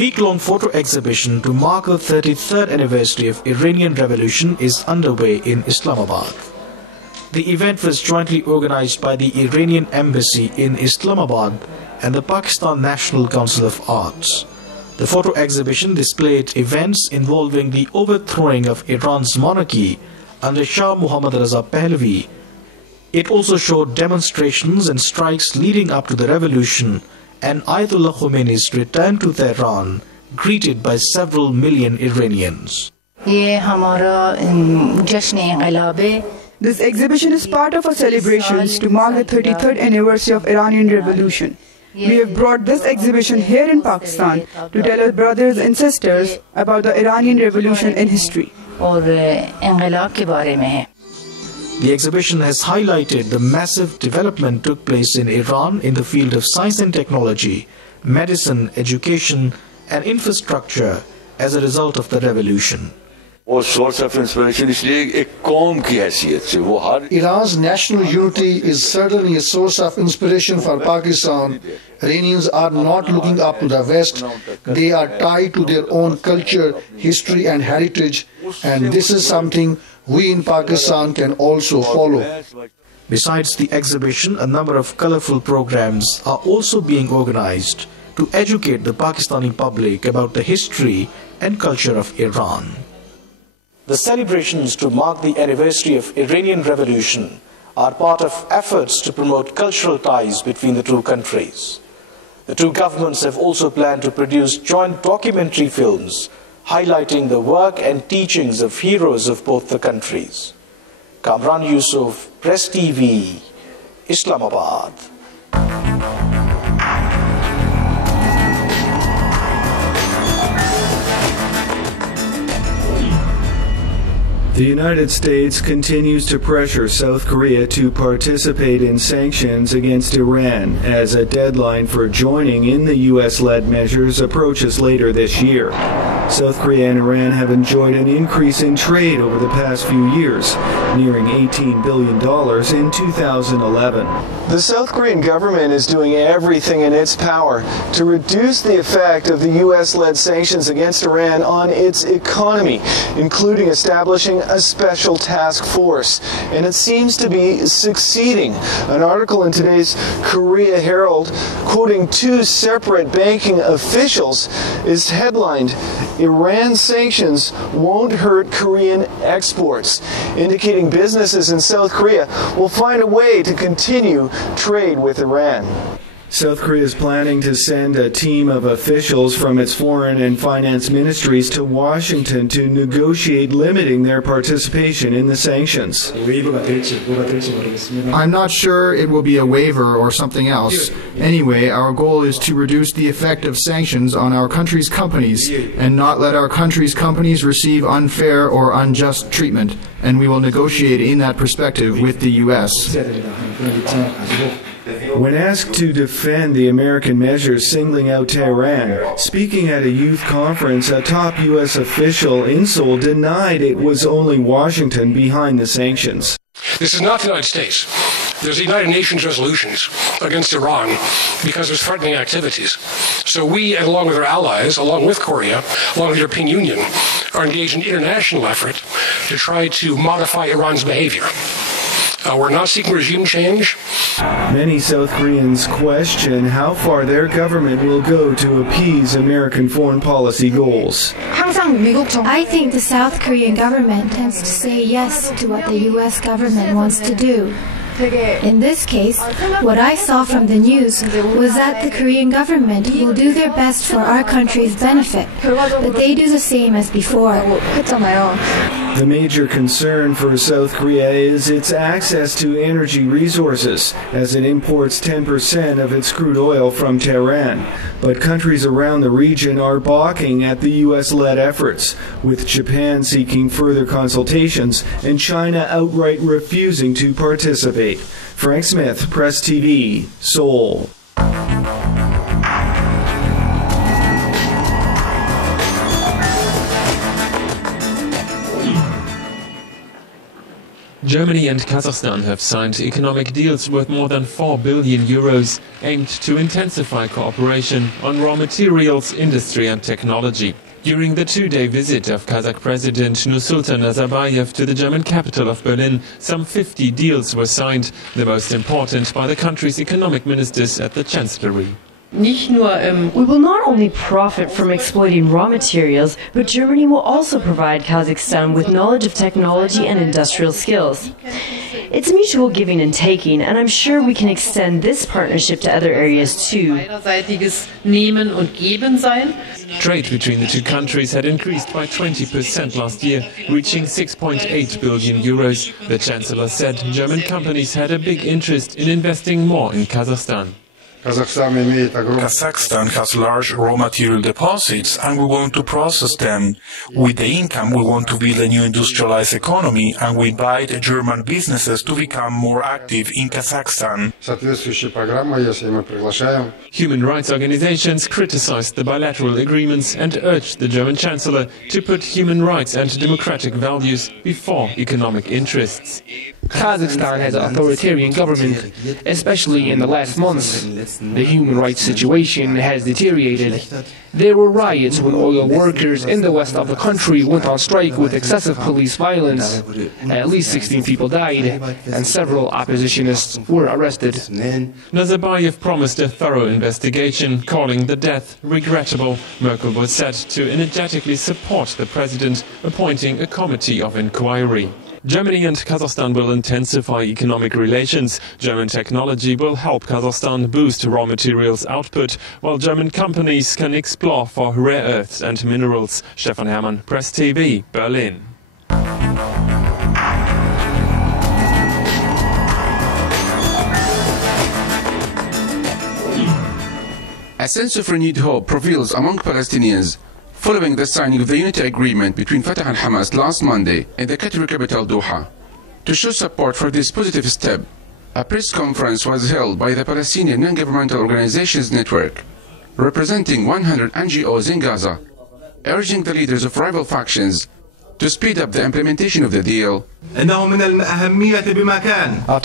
week-long photo exhibition to mark the 33rd anniversary of Iranian Revolution is underway in Islamabad. The event was jointly organized by the Iranian Embassy in Islamabad and the Pakistan National Council of Arts. The photo exhibition displayed events involving the overthrowing of Iran's monarchy under Shah Muhammad Raza Pahlavi. It also showed demonstrations and strikes leading up to the revolution and Ayatollah Khomeini's return to Tehran, greeted by several million Iranians. This exhibition is part of our celebrations to mark the 33rd anniversary of Iranian Revolution. We have brought this exhibition here in Pakistan to tell our brothers and sisters about the Iranian Revolution in history. The exhibition has highlighted the massive development took place in Iran in the field of science and technology, medicine, education and infrastructure as a result of the revolution. Iran's national unity is certainly a source of inspiration for Pakistan. Iranians are not looking up to the West. They are tied to their own culture, history and heritage, and this is something we in Pakistan can also follow. Besides the exhibition, a number of colorful programs are also being organized to educate the Pakistani public about the history and culture of Iran. The celebrations to mark the anniversary of Iranian Revolution are part of efforts to promote cultural ties between the two countries. The two governments have also planned to produce joint documentary films highlighting the work and teachings of heroes of both the countries. Kamran Yusuf, Press TV, Islamabad. The United States continues to pressure South Korea to participate in sanctions against Iran as a deadline for joining in the U.S.-led measures approaches later this year. South Korea and Iran have enjoyed an increase in trade over the past few years, nearing $18 billion in 2011. The South Korean government is doing everything in its power to reduce the effect of the U.S.-led sanctions against Iran on its economy, including establishing a special task force. And it seems to be succeeding. An article in today's Korea Herald, quoting two separate banking officials, is headlined, "Iran sanctions won't hurt Korean exports," indicating businesses in South Korea will find a way to continue trade with Iran. South Korea is planning to send a team of officials from its foreign and finance ministries to Washington to negotiate limiting their participation in the sanctions. I'm not sure it will be a waiver or something else. Anyway, our goal is to reduce the effect of sanctions on our country's companies and not let our country's companies receive unfair or unjust treatment, and we will negotiate in that perspective with the U.S. When asked to defend the American measures singling out Tehran, speaking at a youth conference, a top U.S. official in Seoul denied it was only Washington behind the sanctions. This is not the United States. There's the United Nations resolutions against Iran because of its threatening activities. So we, along with our allies, along with Korea, along with the European Union, are engaged in an international effort to try to modify Iran's behavior. We're not seeking regime change. Many South Koreans question how far their government will go to appease American foreign policy goals. I think the South Korean government tends to say yes to what the U.S. government wants to do. In this case, what I saw from the news was that the Korean government will do their best for our country's benefit, but they do the same as before. The major concern for South Korea is its access to energy resources, as it imports 10% of its crude oil from Tehran. But countries around the region are balking at the U.S.-led efforts, with Japan seeking further consultations and China outright refusing to participate. Frank Smith, Press TV, Seoul. Germany and Kazakhstan have signed economic deals worth more than 4 billion euros, aimed to intensify cooperation on raw materials, industry and technology. During the two-day visit of Kazakh President Nursultan Nazarbayev to the German capital of Berlin, some 50 deals were signed, the most important by the country's economic ministers at the Chancellery. We will not only profit from exploiting raw materials, but Germany will also provide Kazakhstan with knowledge of technology and industrial skills. It's mutual giving and taking, and I'm sure we can extend this partnership to other areas too. Trade between the two countries had increased by 20% last year, reaching 6.8 billion euros. The Chancellor said German companies had a big interest in investing more in Kazakhstan. Kazakhstan has large raw material deposits and we want to process them. With the income we want to build a new industrialized economy and we invite German businesses to become more active in Kazakhstan. Human rights organizations criticized the bilateral agreements and urged the German Chancellor to put human rights and democratic values before economic interests. Kazakhstan has an authoritarian government, especially in the last months. The human rights situation has deteriorated. There were riots when oil workers in the west of the country went on strike with excessive police violence. At least 16 people died, and several oppositionists were arrested. Nazarbayev promised a thorough investigation, calling the death regrettable. Merkel was said to energetically support the president, appointing a committee of inquiry. Germany and Kazakhstan will intensify economic relations. German technology will help Kazakhstan boost raw materials output, while German companies can explore for rare earths and minerals. Stefan Hermann, Press TV, Berlin. A sense of renewed hope prevails among Palestinians following the signing of the unity agreement between Fatah and Hamas last Monday in the Qatari capital Doha. To show support for this positive step, a press conference was held by the Palestinian Non-Governmental Organizations Network, representing 100 NGOs in Gaza, urging the leaders of rival factions to speed up the implementation of the deal. After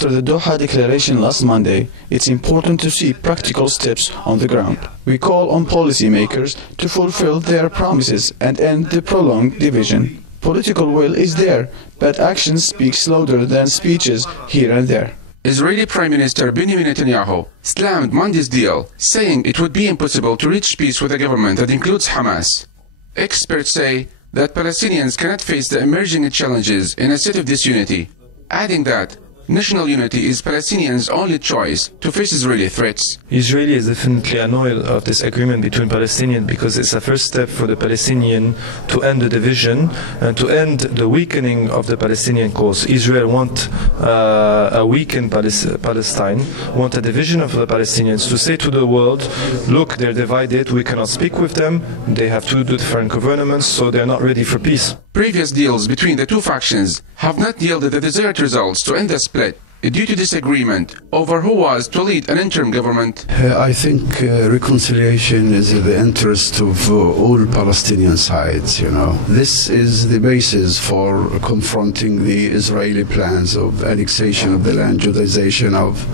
the Doha declaration last Monday, it's important to see practical steps on the ground. We call on policymakers to fulfill their promises and end the prolonged division. Political will is there, but actions speak louder than speeches here and there. Israeli Prime Minister Benjamin Netanyahu slammed Monday's deal, saying it would be impossible to reach peace with a government that includes Hamas. Experts say that Palestinians cannot face the emerging challenges in a state of disunity, adding that national unity is Palestinians' only choice to face Israeli threats. Israel is definitely annoyed of this agreement between Palestinians because it's a first step for the Palestinians to end the division and to end the weakening of the Palestinian cause. Israel want a weakened Palestine, want a division of the Palestinians to say to the world, look, they're divided, we cannot speak with them, they have two different governments, so they're not ready for peace. Previous deals between the two factions have not yielded the desired results to end the split due to disagreement over who was to lead an interim government. I think reconciliation is in the interest of all Palestinian sides, This is the basis for confronting the Israeli plans of annexation of the land, Judaization of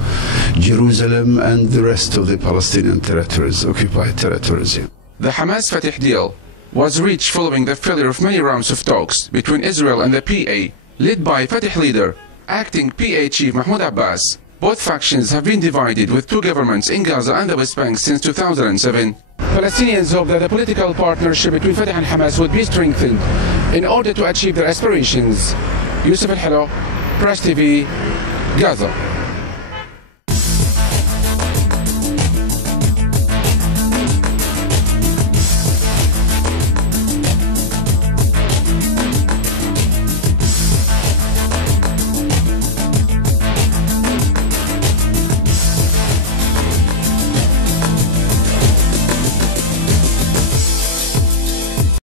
Jerusalem and the rest of the Palestinian territories, occupied territories. The Hamas-Fatah deal was reached following the failure of many rounds of talks between Israel and the PA, led by Fatah leader, acting PA chief Mahmoud Abbas. Both factions have been divided with two governments in Gaza and the West Bank since 2007. Palestinians hope that the political partnership between Fatah and Hamas would be strengthened in order to achieve their aspirations. Yusuf Al-Halo, Press TV, Gaza.